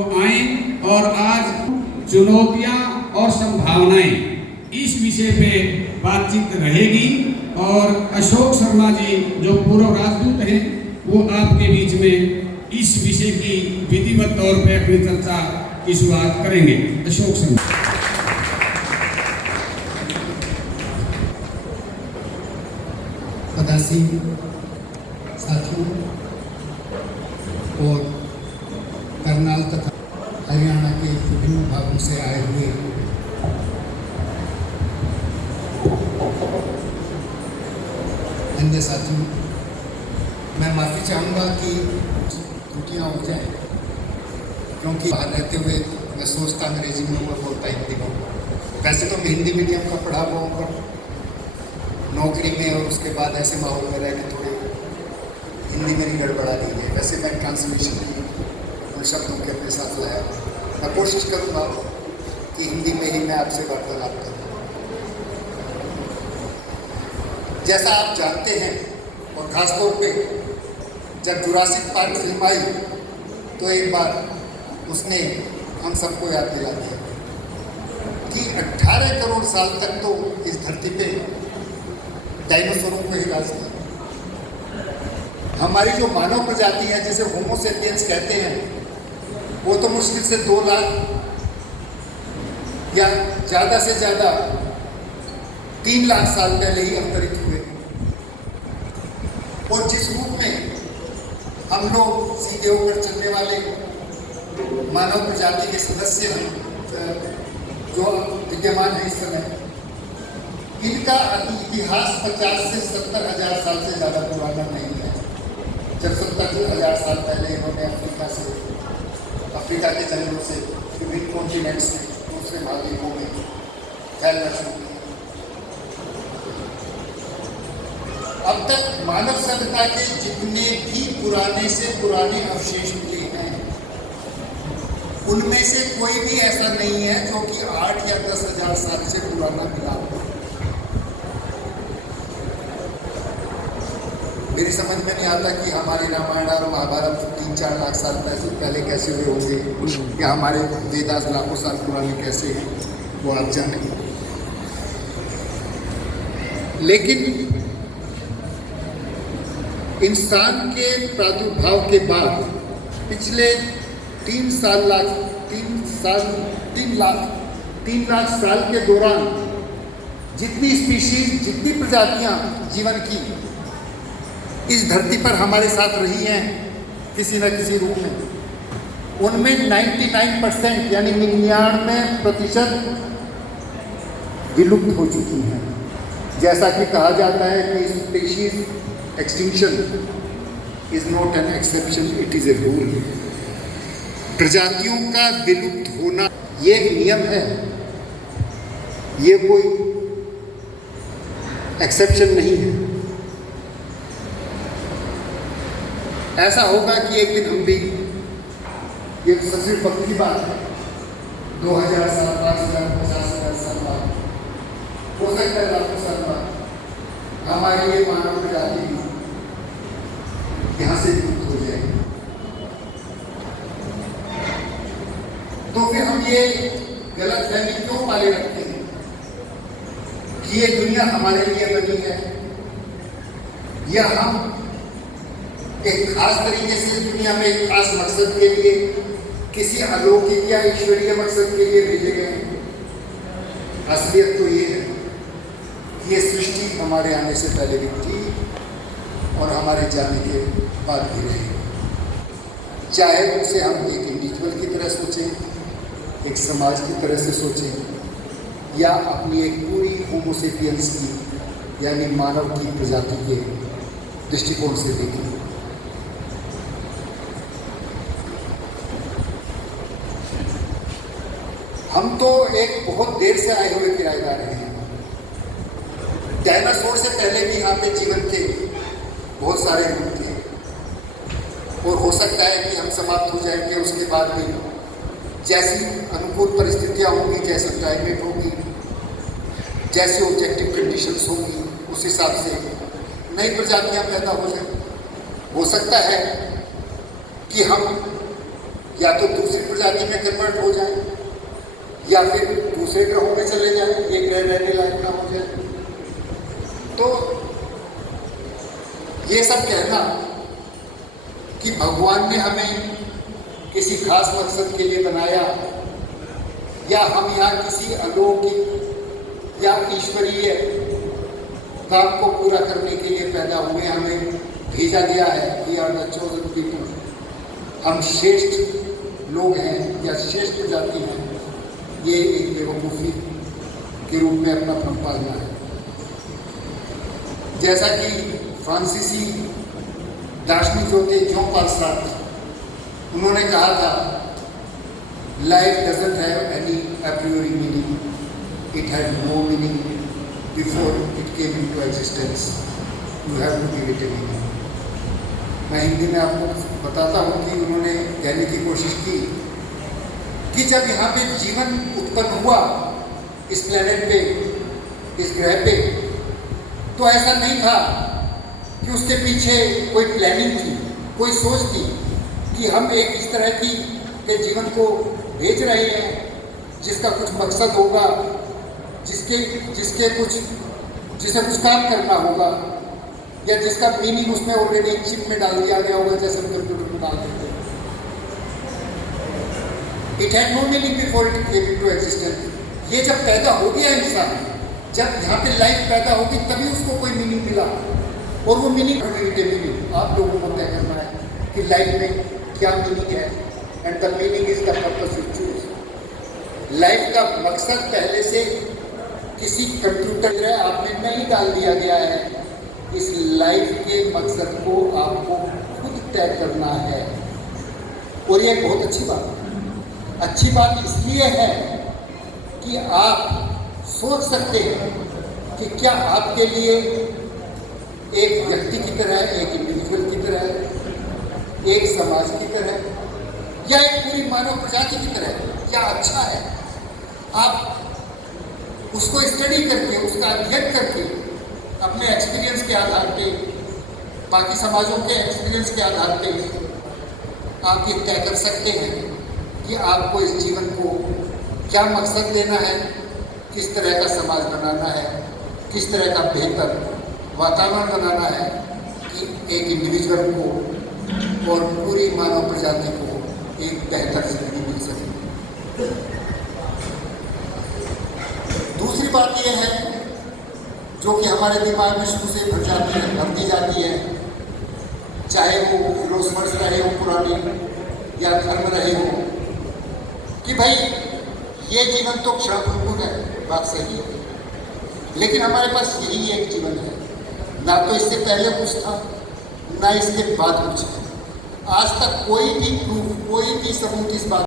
तो आए और आज चुनौतियां और संभावनाएं इस विषय पे बातचीत रहेगी और अशोक शर्मा जी जो पूर्व राजदूत हैं वो आपके बीच में इस विषय की विधिवत तौर पे अपनी चर्चा की शुरुआत करेंगे। अशोक शर्मा। पदासी साथियों और करनाल तथा हरियाणा के विभिन्न भागों से आए हुए अन्य साथियों, मैं माफ़ी चाहूँगा कि त्रुटियाँ हो जाएं, क्योंकि बाहर रहते हुए मैं सोचता अंग्रेजी में और बोलता हिंदी में। वैसे तो मैं हिंदी मीडियम का पढ़ा हुआ हूँ, पर नौकरी में और उसके बाद ऐसे माहौल में रह के थोड़ी हिंदी मेरी गड़बड़ा गई है। वैसे मैं ट्रांसलेशन की उन शब्दों के अपने साथ लाया। मैं कोशिश करूँगा कि हिंदी में ही मैं आपसे वार्तालाप करूँ। जैसा आप जानते हैं, और ख़ासतौर पे जब जुरासिक पार्क फिल्म आई तो एक बार उसने हम सबको याद दिला दिया कि 18 करोड़ साल तक तो इस धरती पे डायनासोरों को ही राज था। हमारी जो मानव प्रजाति है, जिसे होमो सेपियंस कहते हैं, वो तो मुश्किल से 2 लाख या ज़्यादा से ज़्यादा 3 लाख साल पहले ही अवतरित हुए। और जिस रूप में हम लोग सीधे होकर चलने वाले मानव प्रजाति के सदस्य जो विद्यमान है इस समय, इनका इतिहास 50 से 70 हज़ार साल से ज़्यादा पुराना नहीं है। जब 70 हज़ार साल पहले इन्होंने अफ्रीका के जंगलों से विभिन्न कॉन्टिनेंट से दूसरे महाद्वीपों में फैलना शुरू किया। अब तक मानव सभ्यता के जितने भी पुराने से पुराने अवशेष मिले हैं, उनमें से कोई भी ऐसा नहीं है जो कि 8 या 10 हज़ार साल से पुराना मिला हो। मेरी समझ में नहीं आता कि हमारे रामायण और महाभारत 3-4 लाख साल पहले कैसे हुए होंगे, या हमारे वेदास लाखों साल पुराने कैसे हैं, वो आप जानें। लेकिन इंसान के प्रादुर्भाव के बाद पिछले 3 लाख साल के दौरान जितनी स्पीशीज, जितनी प्रजातियां जीवन की इस धरती पर हमारे साथ रही हैं किसी न किसी रूप में, उनमें 99% यानी 99% विलुप्त हो चुकी हैं। जैसा कि कहा जाता है कि species extinction is not an exception, it is a rule. प्रजातियों का विलुप्त होना ये एक नियम है, ये कोई एक्सेप्शन नहीं है। ऐसा होगा कि एक दिन हम भी, ये सिर्फ वक्त की बात है, 2000 साल, 5000, 50,000 साल बाद, हो सकता है लाखों साल बाद हमारी ये मानव प्रजाति यहाँ से विलुप्त हो जाएगी। तो फिर हम ये गलतफहमी क्यों पाले रखते हैं कि ये दुनिया हमारे लिए बनी है, या हम एक खास तरीके से इस दुनिया में एक खास मकसद के लिए, किसी अलौकिक या ईश्वरीय मकसद के लिए भेजे गए हैं। असलियत तो ये है कि ये सृष्टि हमारे आने से पहले भी थी और हमारे जाने के बाद भी रहेगी। चाहे उसे हम एक इंडिविजुअल की तरह सोचें, एक समाज की तरह से सोचें, या अपनी एक पूरी होमो सेपियंस की यानी मानव की प्रजाति के दृष्टिकोण से देखें। हम तो एक बहुत देर से आए हुए किराएदार हैं। डायनासोर से पहले भी यहाँ पे जीवन के बहुत सारे रूप थे, और हो सकता है कि हम समाप्त हो जाएंगे। उसके बाद भी जैसी अनुकूल परिस्थितियाँ होंगी, जैसा क्लाइमेट होगी, जैसी ऑब्जेक्टिव कंडीशंस होंगी, उस हिसाब से नई प्रजातियाँ पैदा हो जाएंगी। हो सकता है कि हम या तो दूसरी प्रजाति में कन्वर्ट हो जाए या फिर दूसरे ग्रहों में चले जाए, ये ग्रह रहने लायक ना हो जाए। तो ये सब कहना कि भगवान ने हमें किसी खास मकसद के लिए बनाया या हम यहाँ किसी अलौकिक या ईश्वरीय काम को पूरा करने के लिए पैदा हुए, हमें भेजा गया है, we are the chosen people, हम श्रेष्ठ लोग हैं या श्रेष्ठ जाति हैं, ये एक बेवकूफ़ी के रूप में अपना भ्रम पालना है। जैसा कि फ्रांसीसी दार्शनिक जो थे जॉन पॉल सार्त्रे, उन्होंने कहा था, life doesn't have any a priori meaning, it had no meaning before it came into existence, you have to give it a meaning. मैं हिंदी में आपको बताता हूँ कि उन्होंने कहने की कोशिश की कि जब यहाँ पे जीवन उत्पन्न हुआ इस प्लेनेट पे, इस ग्रह पे, तो ऐसा नहीं था कि उसके पीछे कोई प्लानिंग थी, कोई सोच थी कि हम एक इस तरह की के जीवन को भेज रहे हैं जिसका कुछ मकसद होगा, जिसे कुछ काम करना होगा, या जिसका मीनिंग उसमें ऑलरेडी चिप में डाल दिया गया होगा, जैसे हम कंप्यूटर में डाल देते हैं। It had no meaning before it came into existence. ये जब पैदा हो गया इंसान, जब यहाँ पे लाइफ पैदा होगी तभी उसको कोई मीनिंग मिला, और वो मीनिंग आप लोगों को तय करना है कि लाइफ में क्या मीनिंग है, and the meaning is the purpose you choose. Life का मकसद पहले से किसी कंप्यूटर आप में नहीं डाल दिया गया है, इस लाइफ के मकसद को आपको खुद तय करना है। और ये बहुत अच्छी बात है। अच्छी बात इसलिए है कि आप सोच सकते हैं कि क्या आपके लिए एक व्यक्ति की तरह, एक इंडिविजुअल की तरह, एक समाज की तरह, या एक पूरी मानव प्रजाति की तरह क्या अच्छा है। आप उसको स्टडी करके, उसका अध्ययन करके, अपने एक्सपीरियंस के आधार पे, बाकी समाजों के एक्सपीरियंस के आधार पे आप ये तय कर सकते हैं कि आपको इस जीवन को क्या मकसद देना है, किस तरह का समाज बनाना है, किस तरह का बेहतर वातावरण बनाना है कि एक इंडिविजुअल को और पूरी मानव प्रजाति को एक बेहतर जिंदगी मिल सके। दूसरी बात यह है जो कि हमारे दिमाग में शुरू से भरती जाती है, चाहे वो फिलोसफर्स रहे हो पुराने या धर्म रहे हो, कि भाई ये जीवन तो क्षणभंगुर है, बात सही है, लेकिन हमारे पास यही एक जीवन है, ना तो इससे पहले कुछ था, ना इसके बाद कुछ था। आज तक कोई भी प्रूफ, कोई भी सबूत इस बात